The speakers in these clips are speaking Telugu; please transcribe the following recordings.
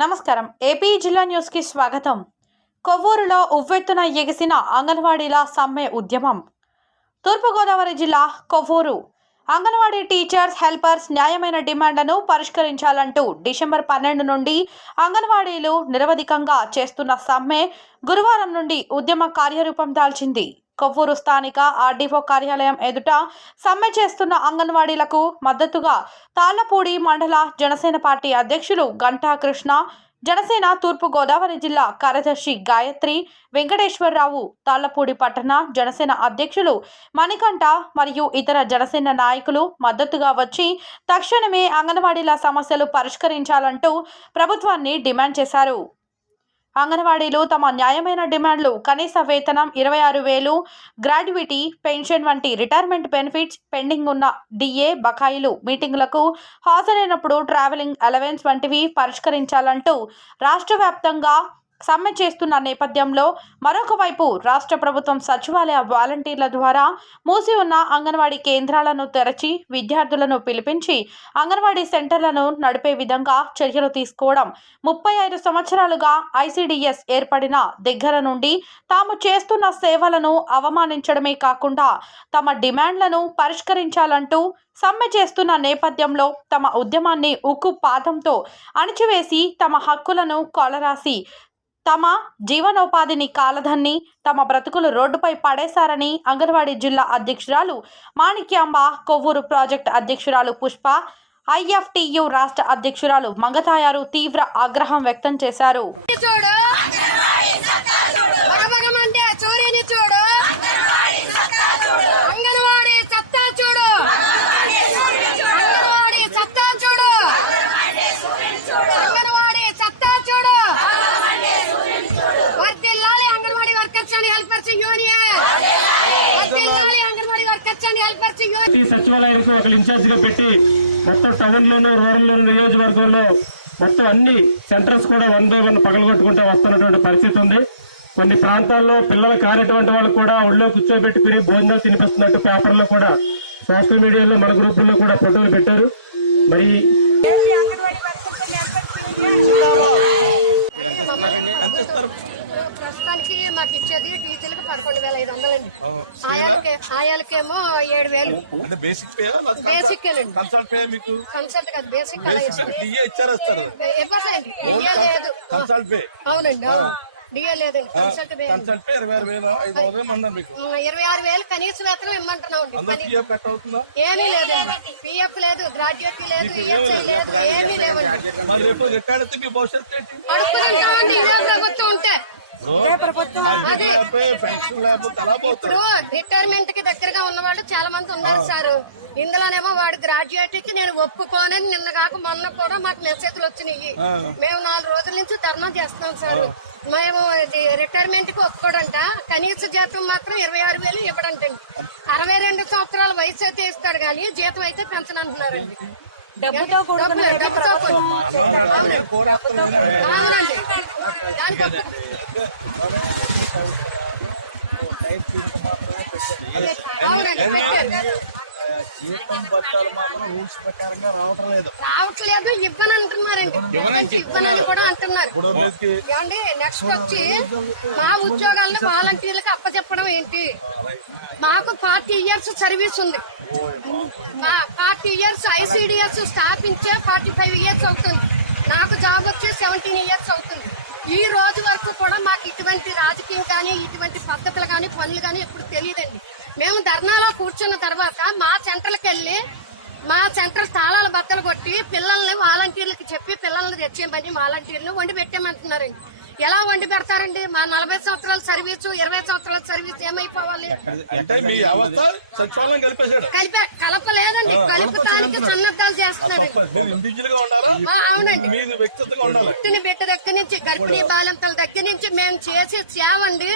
నమస్కారం. ఏపీ జిల్లా న్యూస్కి స్వాగతం. కొవ్వూరులో ఉవ్వెత్తున ఎగిసిన అంగన్వాడీల సమ్మె ఉద్యమం. తూర్పుగోదావరి జిల్లా కొవ్వూరు. అంగన్వాడీ టీచర్స్ హెల్పర్స్ న్యాయమైన డిమాండ్లను పరిష్కరించాలంటూ డిసెంబర్ పన్నెండు నుండి అంగన్వాడీలు నిరవధికంగా చేస్తున్న సమ్మె గురువారం నుండి ఉద్యమ కార్యరూపం దాల్చింది. కొవ్వూరు స్థానిక ఆర్డీఓ కార్యాలయం ఎదుట సమ్మె చేస్తున్న అంగన్వాడీలకు మద్దతుగా తాళ్ళపూడి మండల జనసేన పార్టీ అధ్యక్షులు గంటా కృష్ణ జనసేన తూర్పు గోదావరి జిల్లా కార్యదర్శి గాయత్రి వెంకటేశ్వరరావు తాళ్ళపూడి పట్టణ జనసేన అధ్యక్షులు మణికంఠ మరియు ఇతర జనసేన నాయకులు మద్దతుగా వచ్చి తక్షణమే అంగన్వాడీల సమస్యలు పరిష్కరించాలంటూ ప్రభుత్వాన్ని డిమాండ్ చేశారు. అంగన్వాడీలు తమ న్యాయమైన డిమాండ్లు కనీస వేతనం ఇరవై ఆరు వేలు గ్రాడ్యుటీ పెన్షన్ వంటి రిటైర్మెంట్ బెనిఫిట్స్ పెండింగ్ ఉన్న డిఏ బకాయిలు మీటింగులకు హాజరైనప్పుడు ట్రావెలింగ్ అలవెన్స్ వంటివి పరిష్కరించాలంటూ రాష్ట్ర వ్యాప్తంగా సమ్మె చేస్తున్న నేపథ్యంలో మరొక వైపు రాష్ట్ర ప్రభుత్వం సచివాలయ వాలంటీర్ల ద్వారా మూసి ఉన్న అంగన్వాడీ కేంద్రాలను తెరచి విద్యార్థులను పిలిపించి అంగన్వాడీ సెంటర్లను నడిపే విధంగా చర్యలు తీసుకోవడం ముప్పై ఐదు సంవత్సరాలుగా ఐసిడిఎస్ ఏర్పడిన దగ్గర నుండి తాము చేస్తున్న సేవలను అవమానించడమే కాకుండా తమ డిమాండ్లను పరిష్కరించాలంటూ సమ్మె చేస్తున్న నేపథ్యంలో తమ ఉద్యమాన్ని ఉక్కు పాదంతో అణిచివేసి తమ హక్కులను కొలరాసి తమ జీవనోపాధిని కాలధన్ని తమ బ్రతుకులు రోడ్డుపై పడేశారని అంగన్వాడీ జిల్లా అధ్యక్షురాలు మాణిక్యాంబ కొవ్వూరు ప్రాజెక్ట్ అధ్యక్షురాలు పుష్ప ఐఎఫ్టియు రాష్ట్ర అధ్యక్షురాలు మంగతాయారు తీవ్ర ఆగ్రహం వ్యక్తం చేశారు చూడు భగభగమంటే సూర్యుని చూడు అంగన్వాడి సత్తా చూడు అంగన్వాడి సత్తా చూడు అంగన్వాడి సత్తా చూడు వర్దిల్లాలి Anganwadi workers and helpers union వర్దిల్లాలి Anganwadi workers and helpers union ప్రతి సచివాలయానికి ఒక ఇన్ఛార్జ్గా పెట్టి మొత్తం టౌన్ లోను రూరల్ లోను నియోజకవర్గంలో మొత్తం అన్ని సెంటర్స్ కూడా వన్ బై వన్ పగలగొట్టుకుంటూ వస్తున్నటువంటి పరిస్థితి ఉంది. కొన్ని ప్రాంతాల్లో పిల్లలు కానటువంటి వాళ్ళు కూడా ఒళ్ళో కూర్చోబెట్టుకుని భోజనాలు తినిపిస్తున్నట్టు పేపర్లో కూడా సోషల్ మీడియాలో మన గ్రూపుల్లో కూడా ఫోటోలు పెట్టారు. మరి మాకు ఇచ్చేది టీచర్లకు పదకొండు వేల ఐదు వందలండి ఆయాలకే ఆయాలకేమో ఏడు వేలు. బేసిక్ అండి. కన్సల్ట్ కాదు బేసిక్ అలా ఇవ్వట్లేదు డిఏ లేదు. అవునండి అవును. డిఏ కన్సల్ట్ ఇరవై ఆరు వేలు వందలు కనీస వేతనం ఇమ్మంటున్నాం అండి. ఏమీ లేదండి పిఎఫ్ లేదు గ్రాడ్యుయేట్ లేదు ఈఎస్ఐ లేదు ఏమీ లేవండి. అడుగుతుంటామండి ఇదే ప్రభుత్వం ఉంటే. ఇప్పుడు రిటైర్మెంట్కి దగ్గరగా ఉన్న వాళ్ళు చాలా మంది ఉన్నారు సార్. ఇందులోనేమో వాడు గ్రాడ్యుయేట్కి నేను ఒప్పుకోనని నిన్న కాక మొన్న కూడా మాకు మెసేజ్లు వచ్చినాయి. మేము నాలుగు రోజుల నుంచి ధర్నా చేస్తున్నాం సార్. మేము రిటైర్మెంట్కి ఒప్పుకోడంట. కనీస జీతం మాత్రం ఇరవై ఆరు వేలు ఇవ్వడంటండి. అరవై రెండు సంవత్సరాల వయసు అయితే ఇస్తాడు కానీ జీతం అయితే పెంచనంటున్నారండి. డబ్బుతో కూడుకున్న డబ్బులు- డబ్బుతో కూడుకున్న. అవునండి. జీతం బత్తాలు మాత్రం రూల్స్ ప్రకారంగా రావటం లేదు. రావట్లేదు ఇవ్వని అంటున్నారండి ఇవ్వనని కూడా అంటున్నారు. ఏమండి నెక్స్ట్ వచ్చి మా ఉద్యోగాలను వాలంటీర్లకు అప్పచెప్పడం ఏంటి? మాకు ఫార్టీ ఇయర్స్ సర్వీస్ ఉంది. మా ఫార్టీ ఇయర్స్ ఐసీడిఎస్ స్థాపించే ఫార్టీ ఫైవ్ ఇయర్స్ అవుతుంది. నాకు జాబ్ వచ్చి సెవెంటీన్ ఇయర్స్ అవుతుంది. ఈ రోజు వరకు కూడా మాకు ఇటువంటి రాజకీయం కానీ ఇటువంటి పద్ధతులు కానీ పనులు కానీ ఎప్పుడు తెలియదండి. మేము ధర్నాలో కూర్చున్న తర్వాత మా సెంటర్కి వెళ్ళి మా సెంటర్ తాళాల బత్తలు కొట్టి పిల్లల్ని వాలంటీర్లకి చెప్పి పిల్లల్ని తెచ్చేయమని వాలంటీర్లు వండి పెట్టామంటున్నారండి ఎలా వండి పెడతారండి? మా నలభై సంవత్సరాల సర్వీసు ఇరవై సంవత్సరాల సర్వీస్ ఏమైపోవాలి? కలిపే కలపలేదండి. కలుపుతానికి సన్నద్ధాలు చేస్తున్నారండి. అవునండి. పుట్టిన బిడ్డ నుంచి గర్భిణీ బాలింతల దగ్గర నుంచి మేము చేసే సేవ అండి.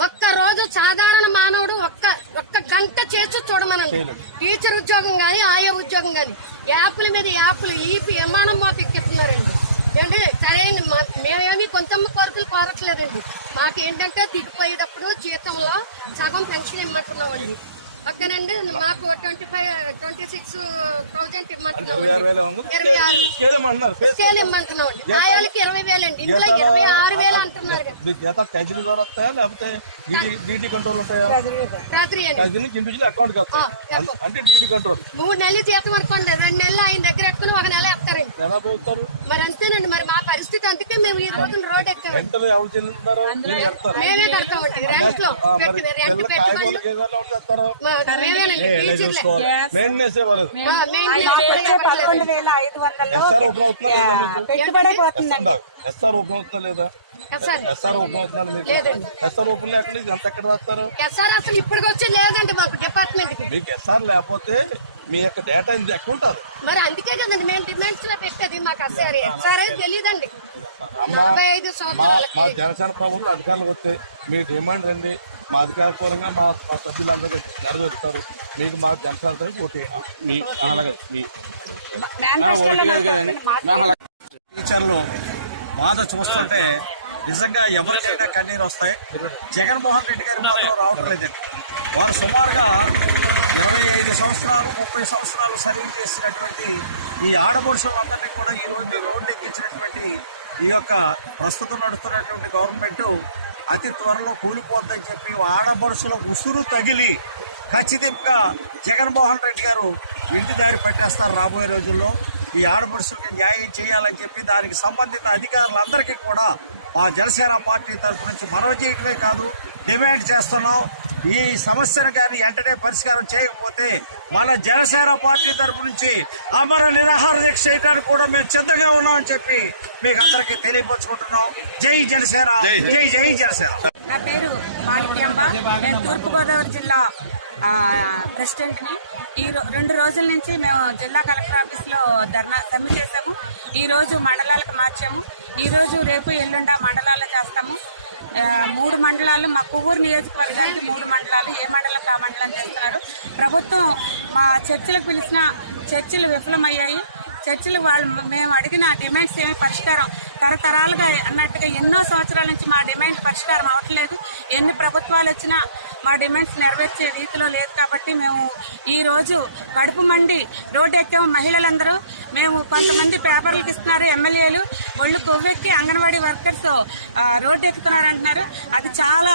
ఒక్క రోజు సాధారణ మానవుడు ఒక్క ఒక్క గంట చేసి చూడమనండి. టీచర్ ఉద్యోగం గాని ఆయా ఉద్యోగం గాని యాప్ల మీద యాప్లు ఈపి విమానం మోత ఎక్కిస్తున్నారండి ఏంటి సరైన మా- మేమేమి కొంతమ్మ కోరికలు కోరట్లేదండి. మాకు ఏంటంటే దిగిపోయేటప్పుడు జీతంలో సగం పెన్షన్ ఇమ్మంటున్నామండి. ఓకేనండి మాకు twenty five twenty six thousand ఇమ్మంటున్నాం ఇరవై ఆరు వేలు ఉంది ఇరవై స్కేల్. ఇమ్మంటున్నాం అండి ఆ వాళ్ళకి ఇరవై వేలండి. ఇందులో ఇరవై ఆరు వేలు అంటున్నారు మూడు నెలలు జీతం అనుకోండి. రెండు నెలలు ఆయన దగ్గర ఎత్తుకుని ఒక నెల ఎత్తారండి మరి అంతేనండి. మరి మా పరిస్థితి అందుకే మేము ఈ రోజున రోడ్ కడతారు. మేమే కడతామండి. రెంట్లో పెట్టి రెంట్ పెట్టుబడులు వచ్చే పదకొండు వేల ఐదు వందల్లో పెట్టుబడి అయిపోతుందండి ఎస్ఆర్ లేదా? అసలు ఇప్పుడు వచ్చి లేదండి. మాకు డిపార్ట్మెంట్కి మీకు ఎస్ఆర్ లేకపోతే మీ యొక్క డేటా ఇది ఎక్కువ ఉంటారు. మరి అందుకే కదండి మేము డిమాండ్స్లో పెట్టేది మాకు ఎస్ఆర్ ఎస్ఆర్ తెలియదండి. నలభై ఐదు మా సంవత్సరాలకి. మా జనసేన ప్రభుత్వం అధికారులకు వస్తే మీ డిమాండ్ రండి. మా అధికారపూర్వకంగా మా మా సభ్యులందరూ నెరవేరుస్తారు. మీకు మా జనసేన తరఫు. మీ అలాగే మీ మేనిఫెస్టోలో టీచర్లు బాధ చూస్తుంటే నిజంగా ఎవరికైనా కన్నీరు వస్తాయి. జగన్మోహన్ రెడ్డి గారు రావడం లేదండి వారు సుమారుగా ఐదు సంవత్సరాలు ముప్పై సంవత్సరాలు సర్వీస్ చేసినటువంటి ఈ ఆడపడుషులందరినీ కూడా ఈ రోజు రోడ్డు ఎక్కించినటువంటి ఈ యొక్క ప్రస్తుతం నడుస్తున్నటువంటి గవర్నమెంట్ అతి త్వరలో కూలిపోద్దని చెప్పి ఆడపడుషుల ఉసురు తగిలి ఖచ్చితంగా జగన్మోహన్ రెడ్డి గారు ఇంటి దారి పెట్టేస్తారు రాబోయే రోజుల్లో. ఈ ఆడపడుషులకి న్యాయం చేయాలని చెప్పి దానికి సంబంధిత అధికారులందరికీ కూడా మా జనసేన పార్టీ తరఫు నుంచి మనవి చేయడమే కాదు. డిమాండ్ చేస్తున్నాం. ఈ సమస్యను కానీ వెంటనే పరిష్కారం చేయకపోతే మన జనసేన పార్టీ తరఫు నుంచి అమర నిరాహార దీక్ష చేయడానికి కూడా మేము సిద్ధంగా ఉన్నామని చెప్పి మీకు అందరికీ తెలియపరుచుకుంటున్నాం. జై జనసేన. జై జై. జనసేన. నా పేరు తూర్పుగోదావరి జిల్లా ఆ, ప్రెసిడెంట్ని. ఈ రో- రెండు రోజుల నుంచి మేము జిల్లా కలెక్టర్ ఆఫీస్లో ధర్నా సమ్మె చేశాము. ఈ రోజు మండలాలకు మార్చాము. ఈ రోజు రేపు ఎల్లుండ మండలాల్లో చేస్తాము. మూడు మండలాలు మా కొవ్వూరు నియోజకవర్గానికి మూడు మండలాలు ఏ మండలం ఆ మండలం చేస్తున్నారు. ప్రభుత్వం మా చర్చలకు పిలిచిన చర్చలు విఫలమయ్యాయి. చర్చలు వాళ్ళు మేము అడిగిన డిమాండ్స్ ఏమి పరిష్కారం తరతరాలుగా అన్నట్టుగా ఎన్నో సంవత్సరాల నుంచి మా డిమాండ్ పరిష్కారం అవ్వట్లేదు ఎన్ని ప్రభుత్వాలు వచ్చినా మా డిమాండ్స్ నెరవేర్చే రీతిలో లేదు కాబట్టి మేము ఈ రోజు కడుపు మండి రోడ్డు ఎక్కాము మహిళలందరూ. మేము కొంతమంది పేపర్లకు ఇస్తున్నారు ఎమ్మెల్యేలు. ఒళ్ళు కొవ్వెక్కి అంగన్వాడీ వర్కర్స్ రోడ్డు ఎక్కుతున్నారు అంటున్నారు అది చాలా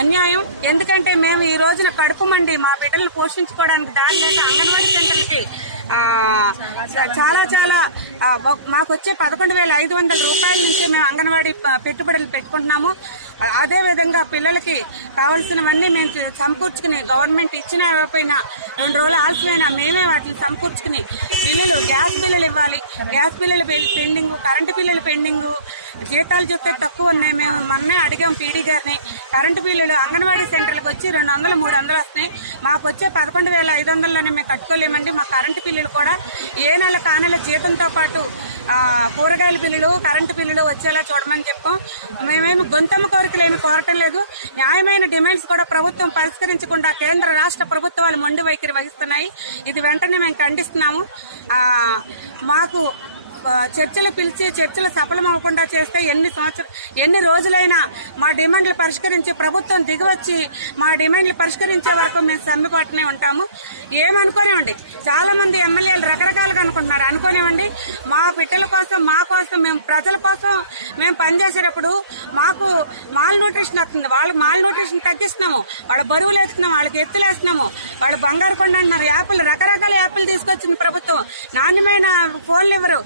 అన్యాయం. ఎందుకంటే మేము ఈ రోజున కడుపు మండి మా బిడ్డలను పోషించుకోవడానికి దాని లేక అంగన్వాడీ సెంటర్కి చాలా చాలా మాకు వచ్చే పదకొండు వేల ఐదు వందల రూపాయల నుంచి మేము అంగన్వాడీ పెట్టుబడులు పెట్టుకుంటున్నాము. అదేవిధంగా అదే విధంగా పిల్లలకి కావాల్సినవన్నీ మేము సమకూర్చుకుని గవర్నమెంట్ ఇచ్చిన ఇవ్వకపోయినా రెండు రోజులు ఆలస్యమైనా మేమే వాటిని సమకూర్చుకుని బిల్లులు గ్యాస్ బిల్లులు ఇవ్వాలి. గ్యాస్ బిల్లులు పెండింగ్ కరెంటు బిల్లులు పెండింగ్. జీతాలు చూస్తే తక్కువ ఉన్నాయి. మేము మొన్నే అడిగాం పీడీ గారిని. కరెంటు బిల్లులు అంగన్వాడీ సెంటర్లకు వచ్చి రెండు వందలు మూడు వందలు వస్తాయి మాకు వచ్చే పదకొండు వేల ఐదు వందలలోనే మేము కట్టుకోలేమండి. మా కరెంటు బిల్లులు కూడా ఏ నెల కానెల జీతంతో పాటు కూరగాయల బిల్లులు కరెంటు బిల్లులు వచ్చేలా చూడమని చెప్పాం. మేమేమి గొంతమ్మ కోరికలు ఏమి కోరటం లేదు. న్యాయమైన డిమాండ్స్ కూడా ప్రభుత్వం పరిష్కరించకుండా కేంద్ర రాష్ట్ర ప్రభుత్వాలు మొండి వైఖరి వహిస్తున్నాయి. ఇది వెంటనే మేము ఖండిస్తున్నాము. మాకు చర్చలు పిలిచి చర్చలు సఫలమవ్వకుండా చేస్తే ఎన్ని సంవత్సరం ఎన్ని రోజులైనా మా డిమాండ్లు పరిష్కరించి ప్రభుత్వం దిగివచ్చి మా డిమాండ్లు పరిష్కరించే వరకు మేము సమ్మెపాటునే ఉంటాము. ఏమనుకోనివ్వండి. చాలా మంది ఎమ్మెల్యేలు రకరకాలుగా అనుకుంటున్నారు. అనుకోనివ్వండి. మా బిడ్డల కోసం మా కోసం మేము ప్రజల కోసం మేము పనిచేసేటప్పుడు మాకు మాల్ న్యూట్రిషన్ వస్తుంది. వాళ్ళు మాల్ న్యూట్రిషన్ తగ్గిస్తున్నాము. వాళ్ళ బరువులు వేస్తున్నాము వాళ్ళకి ఎత్తులేస్తున్నాము. వాళ్ళు బంగారు కొండ అంటున్నారు. యాపిల్ రకరకాల యాపిల్ తీసుకొచ్చింది ప్రభుత్వం. నాణ్యమైన ఫోన్లు ఇవ్వరు.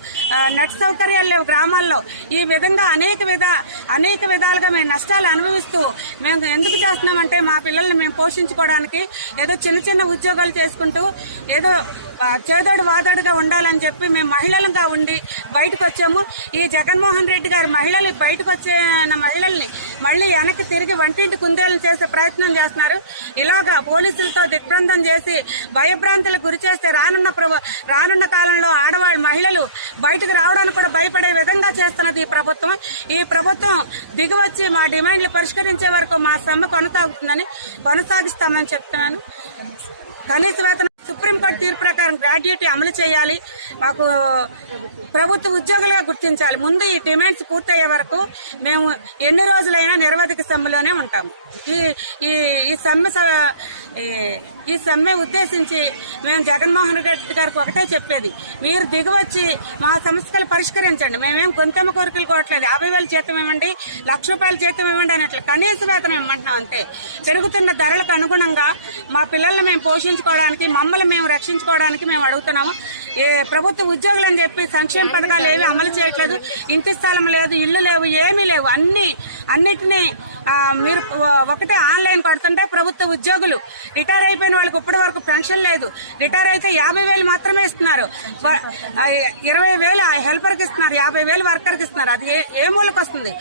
నెట్ సౌకర్యాలు లేవు గ్రామాల్లో. ఈ విధంగా అనేక విధ అనేక విధాలుగా మేము నష్టాలు అనుభవిస్తూ మేము ఎందుకు చేస్తున్నామంటే మా పిల్లల్ని మేము పోషించుకోవడానికి ఏదో చిన్న చిన్న ఉద్యోగాలు చేసుకుంటూ ఏదో చేదోడు వాదోడుగా ఉండాలని చెప్పి మేము మహిళలుగా ఉండి బయటకు వచ్చాము. ఈ జగన్మోహన్ రెడ్డి గారు మహిళలు బయటకు వచ్చిన మహిళల్ని మళ్ళీ వెనక్కి తిరిగి వంటింటి కుందేలు చేసే ప్రయత్నం చేస్తున్నారు. ఇలాగా పోలీసులతో దిగ్బంధం చేసి భయభ్రాంతులకు రానున్న కాలంలో ఆడవాళ్ళు మహిళలు బయటకు రావడానికి కూడా భయపడే విధంగా చేస్తున్నది ఈ ప్రభుత్వం. ఈ ప్రభుత్వం దిగవచ్చి మా డిమాండ్లు పరిష్కరించే వరకు మా సమ్మె కొనసాగుతుందని కొనసాగిస్తామని చెప్తున్నాను. కనీస వేతనం సుప్రీంకోర్టు తీర్పు ప్రకారం గ్రాడ్యుయేట్ అమలు చేయాలి. మాకు ప్రభుత్వ ఉద్యోగులుగా గుర్తించాలి. ముందు ఈ డిమాండ్స్ పూర్తయ్యే వరకు మేము ఎన్ని రోజులైనా నిరవధిక సమ్మెలోనే ఉంటాము. ఈ ఈ ఈ సమ్మె స- ఈ- ఈ సమ్మె ఉద్దేశించి మేము జగన్మోహన్ రెడ్డి గారికి ఒకటే చెప్పేది. మీరు దిగువచ్చి మా సమస్యలు పరిష్కరించండి. మేమేం కొంతెమ్మ కోరికలు కోవట్లేదు యాభై వేల జీతం ఇవ్వండి లక్ష రూపాయల జీతం ఇవ్వండి అన్నట్లు కనీస వేతనం ఇవ్వమంటున్నాం అంతే. పెరుగుతున్న ధరలకు అనుగుణంగా మా పిల్లల్ని మేము పోషించుకోవడానికి మమ్మల్ని మేము రక్షించుకోవడానికి మేము అడుగుతున్నాము. ప్రభుత్వ ఉద్యోగులు అని చెప్పి సంక్షేమ పథకాలు ఏవి అమలు చేయట్లేదు. ఇంటి స్థలం లేదు ఇల్లు లేవు ఏమీ లేవు. అన్ని అన్నిటినీ మీరు ఒకటే ఆన్లైన్ కొడుతుంటే ప్రభుత్వ ఉద్యోగులు రిటైర్ అయిపోయిన వాళ్ళకి ఇప్పటి వరకు పెన్షన్ లేదు. రిటైర్ అయితే యాభై వేలు మాత్రమే ఇస్తున్నారు. ఇరవై వేలు హెల్పర్కి ఇస్తున్నారు యాభై వేలు వర్కర్కి ఇస్తున్నారు. అది ఏ- ఏ మూలకు వస్తుంది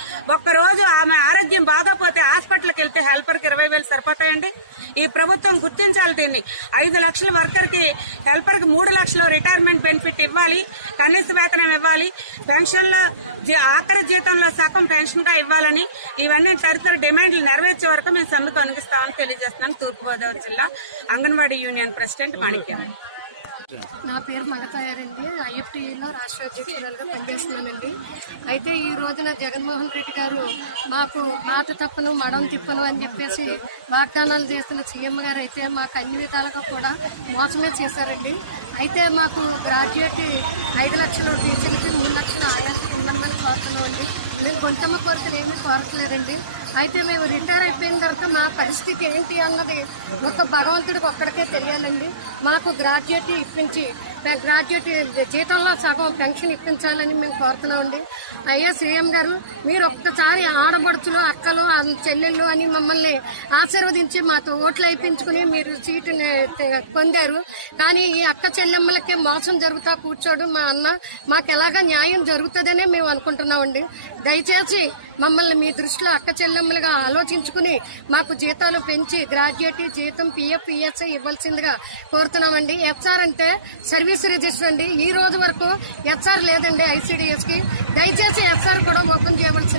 ఆమె ఆరోగ్యం బాగోపోతే హాస్పిటల్కి వెళ్తే హెల్పర్ రూపాయలు సరిపోతాయండి. ఈ ప్రభుత్వం గుర్తించాలి దీన్ని. ఐదు లక్షల వర్కర్కి హెల్పర్కి మూడు లక్షలు రిటైర్మెంట్ బెనిఫిట్ ఇవ్వాలి. కనీస వేతనం ఇవ్వాలి. పెన్షన్ల జీ- ఆఖరి జీతంలో సగం పెన్షన్గా ఇవ్వాలని ఇవన్నీ తదితర డిమాండ్లు నెరవేర్చే వరకు మేము సమ్మె కొనగిస్తామని తెలియజేస్తున్నాను తూర్పుగోదావరి జిల్లా అంగన్వాడీ యూనియన్ ప్రెసిడెంట్ మాణిక్యం నా పేరు మగతాయారండి ఐఎఫ్టీలో రాష్ట్ర అధ్యక్షురాలుగా పనిచేస్తున్నానండి. అయితే ఈ రోజున జగన్మోహన్ రెడ్డి గారు మాకు మాట తప్పను మడం తిప్పను అని చెప్పేసి వాగ్దానాలు చేస్తున్న సీఎం గారు అయితే మాకు అన్ని విధాలుగా కూడా మోసమే చేశారండి. అయితే మాకు గ్రాడ్యుయేట్ ఐదు లక్షలు టీచర్లకి మూడు లక్షలు ఆయాలకి కోరుతున్నామండి మేము గుంటమ్మ కోరికలు ఏమీ కోరట్లేదండి. అయితే మేము రిటైర్ అయిపోయిన తర్వాత మా పరిస్థితి ఏంటి అన్నది ఒక భగవంతుడికి ఒక్కడికే తెలియాలండి. మాకు గ్రాడ్యుయేట్ ఇప్పించి గ్రాడ్యుయేట్ జీతంలో సగం పెన్షన్ ఇప్పించాలని మేము కోరుతున్నామండి. అయ్యా సీఎం గారు మీరు ఒక్కసారి ఆడబడుచులు అక్కలు చెల్లెళ్ళు అని మమ్మల్ని ఆశీర్వదించి మాతో ఓట్లు అయిపించుకుని మీరు సీటు పొందారు. కానీ ఈ అక్క చెల్లెమ్మలకే మోసం జరుగుతా కూర్చోడు మా అన్న. మాకు ఎలాగా న్యాయం జరుగుతుందనే మేము అనుకుంటున్నామండి. దయచేసి మమ్మల్ని మీ దృష్టిలో అక్క చెల్లెమ్మలుగా ఆలోచించుకుని మాకు జీతాలు పెంచి గ్రాడ్యుయేట్ జీతం పిఎఫ్ పిఎస్ఐ ఇవ్వాల్సిందిగా కోరుతున్నామండి. ఎఫ్ఆర్ అంటే సర్వీస్ రిజిస్టర్ అండి. ఈ రోజు వరకు హెచ్ఆర్ లేదండి ఐసీడీఎస్కి దయచేసి హెచ్ఆర్ కూడా ఓపెన్ చేయమని